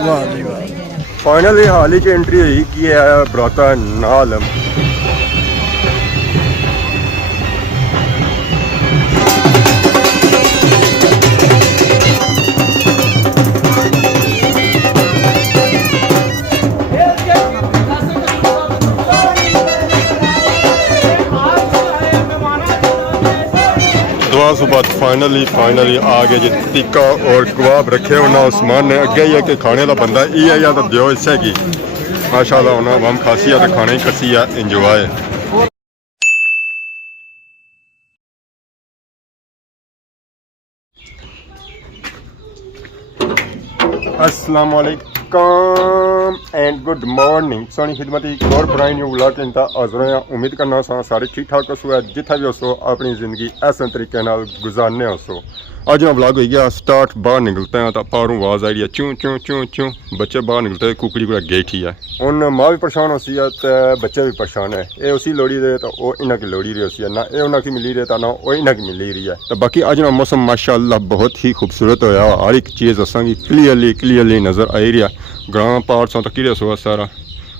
वाह जी वाह। फाइनली हाल ही च एंट्री हुई कि है बराता नालम। दुआ सुबह फाइनली आ गए जी। टिक्का और कबाब रखे उन्हें उस्मान ने अगे ही है कि खाने का बंदा ये है या तो दियो इससे की माशाल्लाह उन्हें वम खासी है तो खाने ही कसी है इंजॉय। अस्सलाम वालेकुम एंड गुड मॉर्निंग। सोनी खिदमत एक और बुराई न्यू व्लॉग के इंता हाज़र हैं। उम्मीद करना सारे ठीक ठाक हो है जिथा भी हो अपनी ज़िंदगी ऐसे तरीके नाल गुजारने हो। अज ना व्लॉग हो गया स्टार्ट। बाहर निकलते हैं तो पारों आवाज़ आई है चूँ चूँ चूँ चूँ। बच्चे बाहर निकलते हैं कुकड़ी को गेठी है उन माँ भी परेशान होती है तो बच्चे भी परेशान है। ये उसी लोड़ी दे तो वो इन्हें की लोड़ी रही होती है ना ये उन्हें की मिली रही था ना वो इन्हें की मिली रही है। तो बाकी अज ना मौसम माशाअल्लाह बहुत ही खूबसूरत होया। हर एक चीज़ असा क्लीयरली नज़र आई रही है। ग्राम पार्ट तो कि सारा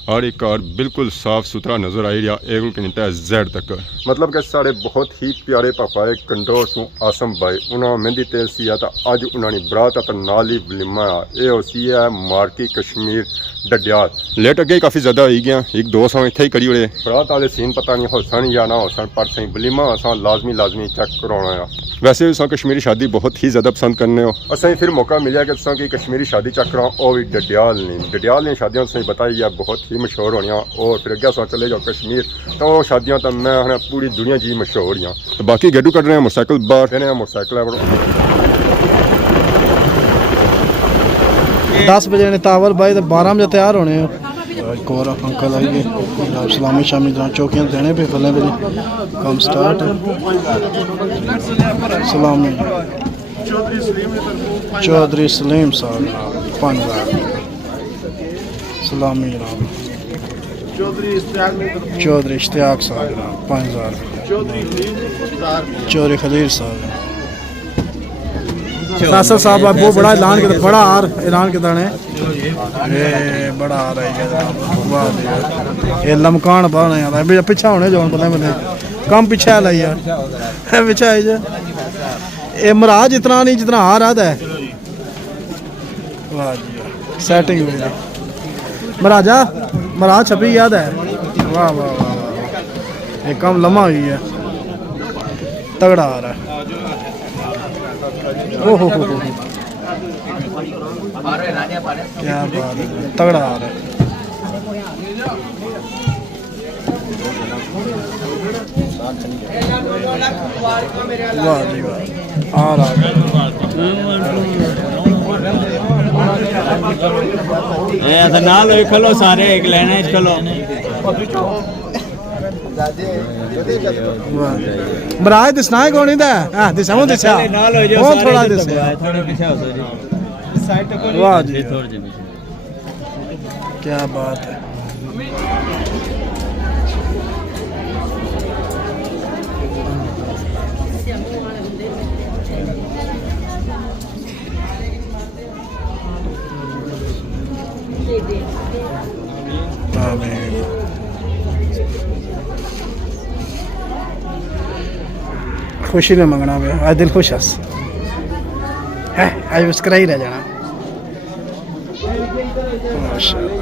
हर एक कार बिल्कुल साफ सुथरा नज़र आई रहा ए टू जेड तक। मतलब कि साढ़े बहुत ही प्यारे पापा है कंडोर तू आसम भाई उन्होंने मेहंदी तेल सी तो अज उन्होंने बरात तो नाल ही वलीमा ये उसी है मार्की कश्मीर डडियाल। लेट अगे काफ़ी ज़्यादा हो गया एक दो सौ इतने ही करी उड़े बरात वाले सीन पता नहीं हो सन या ना हो सन पर सही वलीमा असा लाजमी चेक करवाना है। वैसे भी कश्मीरी शादी बहुत ही ज़्यादा पसंद करने हो असें फिर मौका मिला कि तुसा की कश्मीरी शादी चेक कराओ वो भी डडियाल ने शादियाँ सही बताई है बहुत ही मशहूर होनी। और फिर अगर चले जाओ कश्मीर तो शादियाँ तो मैं पूरी दुनिया जी मशहूर हैं। तो बाकी गेडू कट रहे हैं मोटरसाइकिल बाहर देने मोटरसाइकिल 10 बजे ने तावल भाई तो 12 बजे तैयार होने हो। एक और अंकल आएंगे सलामी शामी जहाँ चौकियाँ देने पे फलें पे कम स्टार्ट सलामी चौधरी सलीम साहब 5000 सलामी जनाब चौधरी इश्तियाक साहब जनाब 5000 चौधरी खलील साहब फैसल साहब बहुत बड़ा ऐलान के बड़ा हार ऐलान के दाने ये बड़ा हार है ये लमकान बना यार पिछा होने जो पता मैंने कम पीछे लाई यार पीछे आई जो ये महाराज इतना नहीं जितना हार आता है। वाह जी सेटिंग हुई महाराज छपी याद है। वाह वाह वाह वाह ये कम लम्हा हुई है तगड़ा आ रहा है। ओहो क्या बात है तगड़ा आ रहा है। वाह जी वाह आ रहा है ना लो खलो सारे एक लेने खलो महाराज दिसना है कौन इधर हां दिसाओ दिसा वो थोड़ा दिसा थोड़े पीछे हो सर। वाह जी थोड़े जी क्या बात है। खुशी ने मंगना वे आज दिल खुश है आज मुस्कुरा ही रह जाना माशाअल्लाह।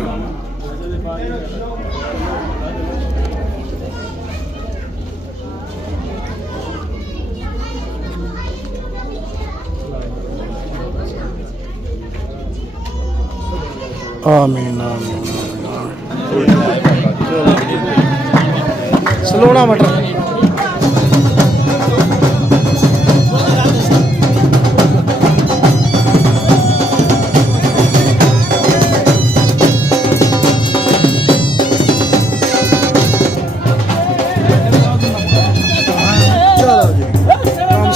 आमीन आमीन सलोना मटर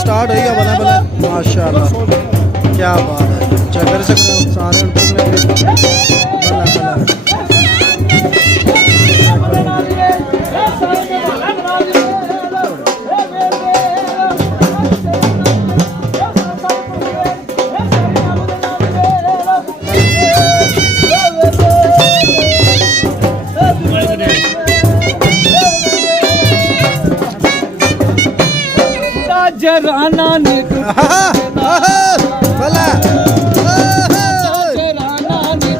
स्टार्ट होगा बना बना माशाल्लाह क्या बात है। चकर से सारे ਚਰਾਨਾ ਨੀ ਬੱਲਾ ਚਰਾਨਾ ਨੀ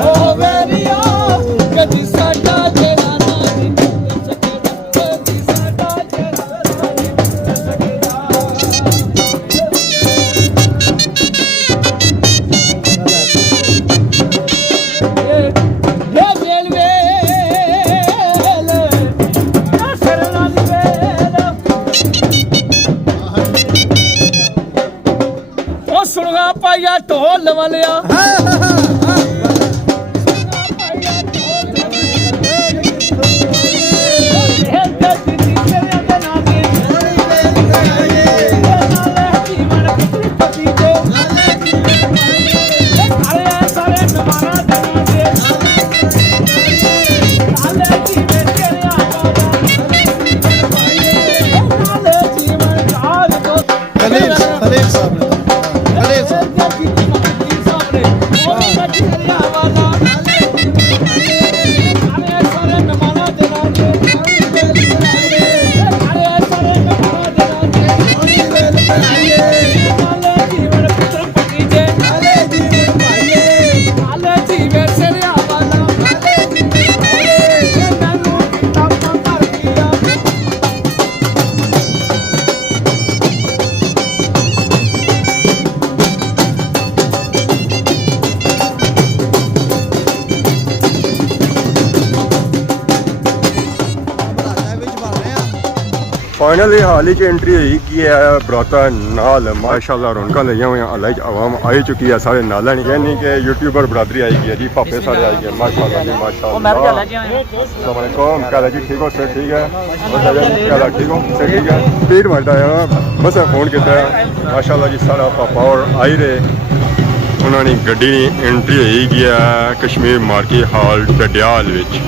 ਓ ਵੈਰੀਆ ਕਦੀ ਸਾਡਾ ਚਰਾਨਾ ਨੀ ਕਦੀ ਸਾਡਾ ਚਰਾਨਾ ਸੁਣਗਾ ਪਾਇਆ ਢੋਲ ਵਾਲਿਆ ਖਲੀਲ ਸਾਹਿਬ ਖਲੀਲ ਸਾਹਿਬ फाइनली हाल ही च एंट्री हुई कि है बराता नाल माशाल्लाह रौनक लगियां हुई अल्लाह च आवाम आई चुकी है सारे नाल नहीं कहनी कि यूट्यूबर बरादरी आई गई है जी पापे सारे आई गए माशाल्लाह जी माशाल्लाह अस्सलाम वालेकुम क्या हाल है जी ठीक हो सर ठीक है क्या हाल ठीक हो सर ठीक है स्पीड मारता है बस फोन किया माशाल्लाह जी सारा पापा और आई रहे उन्होंने गड्डी एंट्री हुई कि है कश्मीर मार्केट हाल डडियाल विच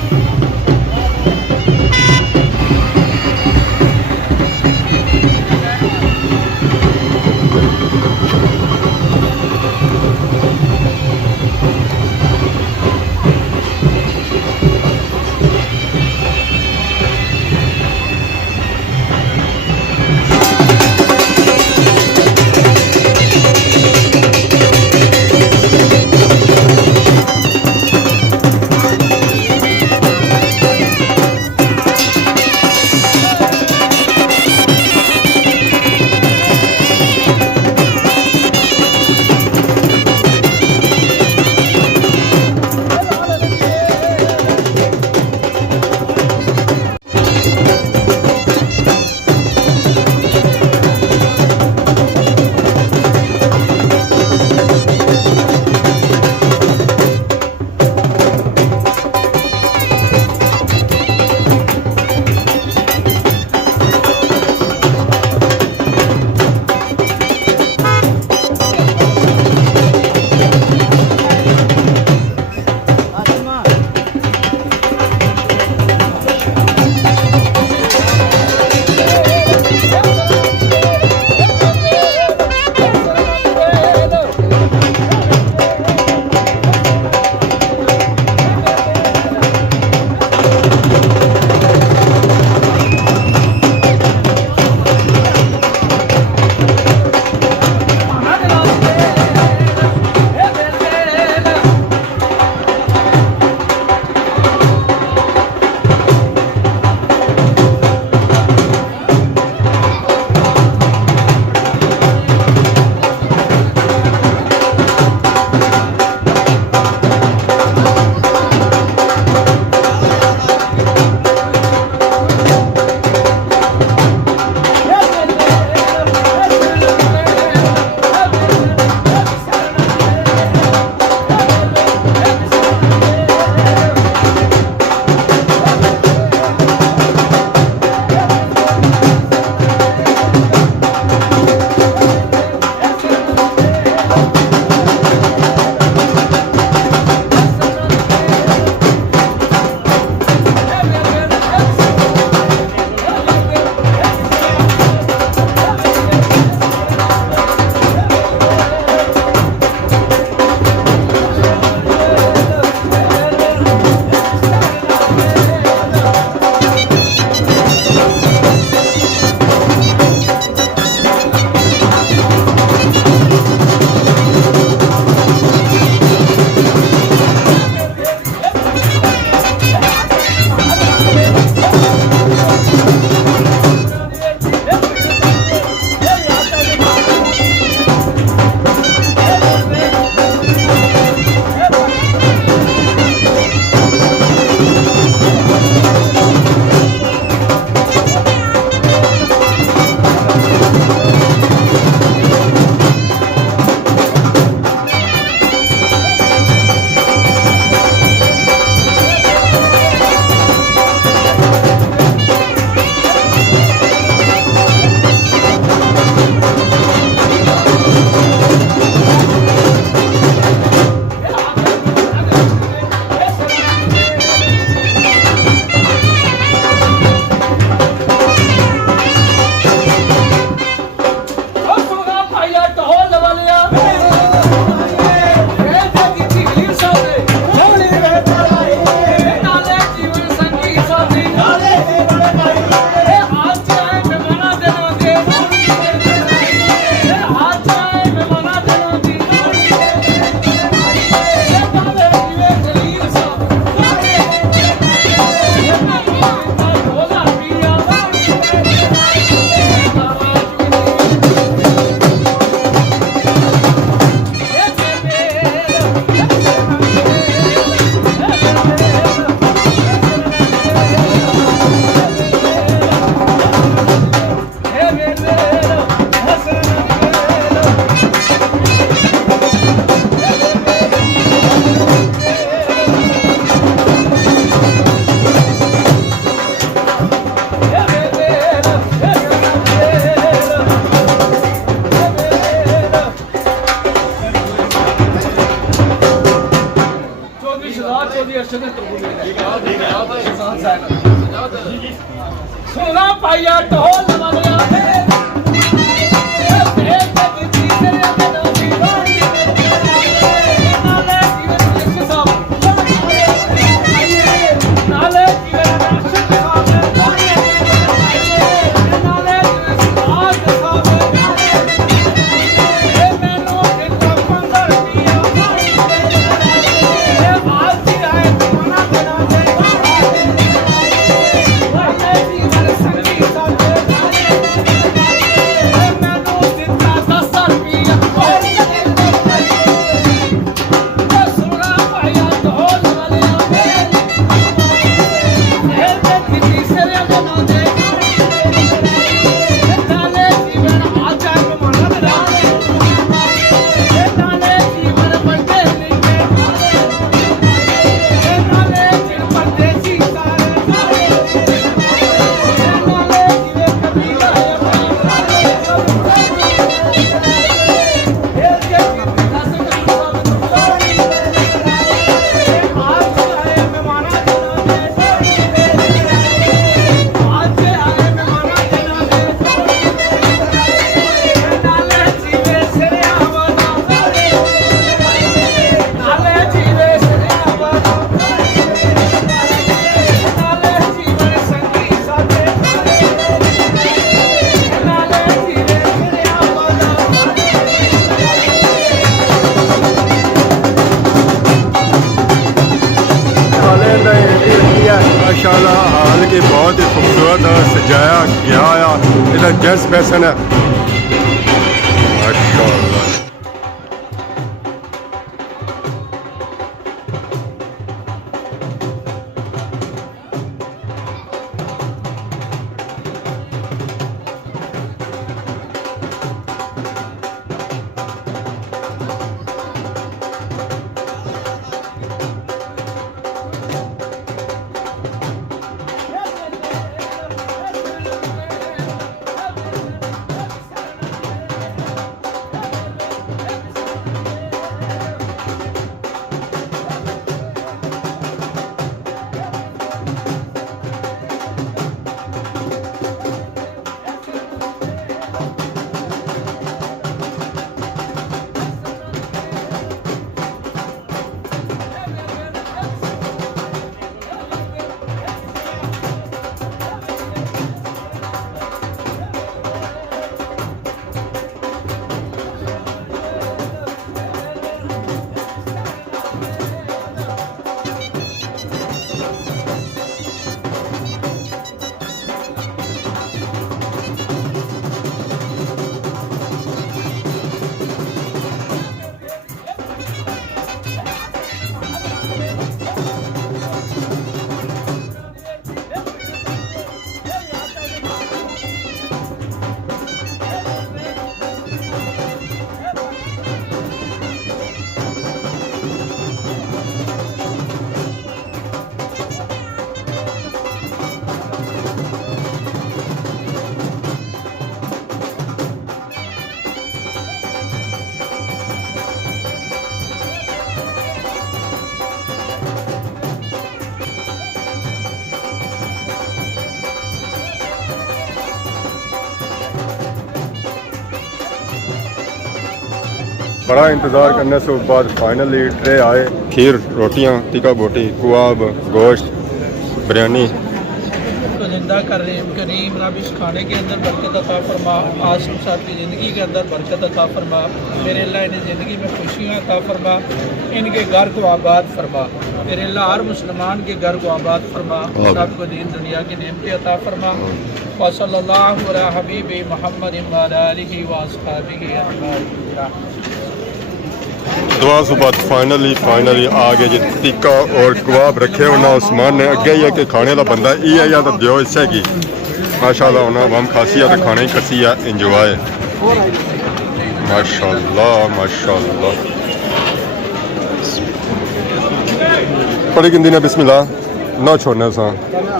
ਸੁਣਾ ਪਾਇਆ ਢੋਲ ਵਾਲਿਆ माशाल्लाह हाल के बहुत ही खूबसूरत और सजाया गया इधर जस्ट फैशन है माशाल्लाह। बड़ा इंतज़ार करने से बाद फाइनली ट्रे आए। खीर, रोटियां, टिक्का बोटी, कुआब, गोश्त, बिरयानी। को जिंदा कर करीम रब इस खाने के अंदर बरकत अता फरमा, आज साथ की ज़िंदगी के अंदर बरकत अता फरमा। मेरे अल्लाह इन्हें ज़िंदगी में खुशियाँ अता फरमा, इनके घर को आबाद फरमा। मेरे अल्लाह हर मुसलमान के घर को आबाद फरमा, सबको दीन दुनिया की नेमतें अता फरमा। व सल्लल्लाहु अला हबीबी मुहम्मद व अला आलिहि व अस्हाबिहि अजमईन। दुआ से बाद फाइनली आ गए जी टिक्का और कबाब रखे उन्हें उस्मान ने अगे ही है कि खाने का बंदा ये या तो दियो इससे की माशाल्लाह उन्हें वम खासी है तो खाने ही कसी है इंजॉय माशाल्लाह माशाल्लाह। बड़ी गिनती ने बिस्मिल्लाह ना छोड़ने सा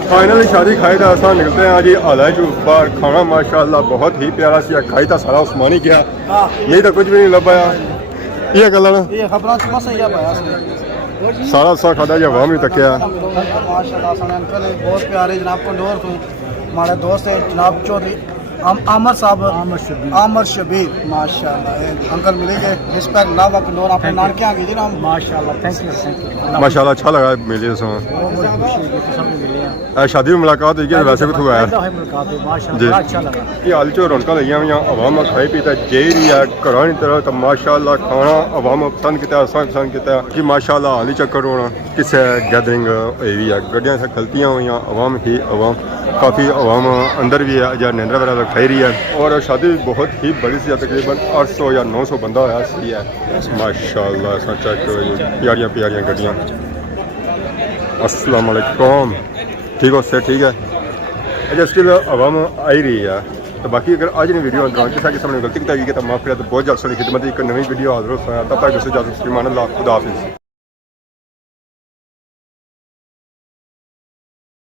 फाइनली शादी खाई था असा निकलते हैं जी आला जो बाहर खाना माशाल्लाह बहुत ही प्यारा सी खाई था सारा उस्मान ही गया यही तो कुछ भी नहीं लभाया ये गल ना ये खबरां च बस इ'यै पाया सारा सा खादा या वाम भी तकिया माशाल्लाह सने अंकल है बहुत प्यारे जनाब कंडोर तो हमारे दोस्त है जनाब चौधरी आमर साहब आमर शबीर माशाल्लाह अंकल मिलेंगे रिस्पेक्ट लावा कंडोर अपने नानके आ गए जी नाम माशाल्लाह थैंक यू माशाल्लाह अच्छा लगा मिले सो शादी में मुलाकात हुई है वैसे भी तो है जी ये हाल चो रौनक लगियां हुई अवाम खाई पीता जे रही है घरों की तरह तो माशाल्लाह खाना अवाम पसंद किया असा पसंद किया कि माशाल्लाह हाल ही चक्कर होना किसी गैदरिंग हुई है गड्डियां से खलतियां हुई अवाम ही अवाम काफ़ी अवाम अंदर भी है या निंद्रा वगैरह खाई रही है और शादी बहुत ही बड़ी सी तकरीबन 800 या 900 बंदा होया सी है माशाल्लाह ऐसा चेक करो जी प्यारियां प्यारियां गड्डियां अस्सलाम वालेकुम ठीक हो सर ठीक है अच्छा स्टिल अवाम आई रही है तो बाकी अगर आज ने वीडियो अंदर किसी किस्म ने गलती की तो माफ़ करें तो बहुत जल्द सोनी खिदमत एक नई वीडियो हाजिर हो तब तक जैसे इजाजत खुदा हाफिज़।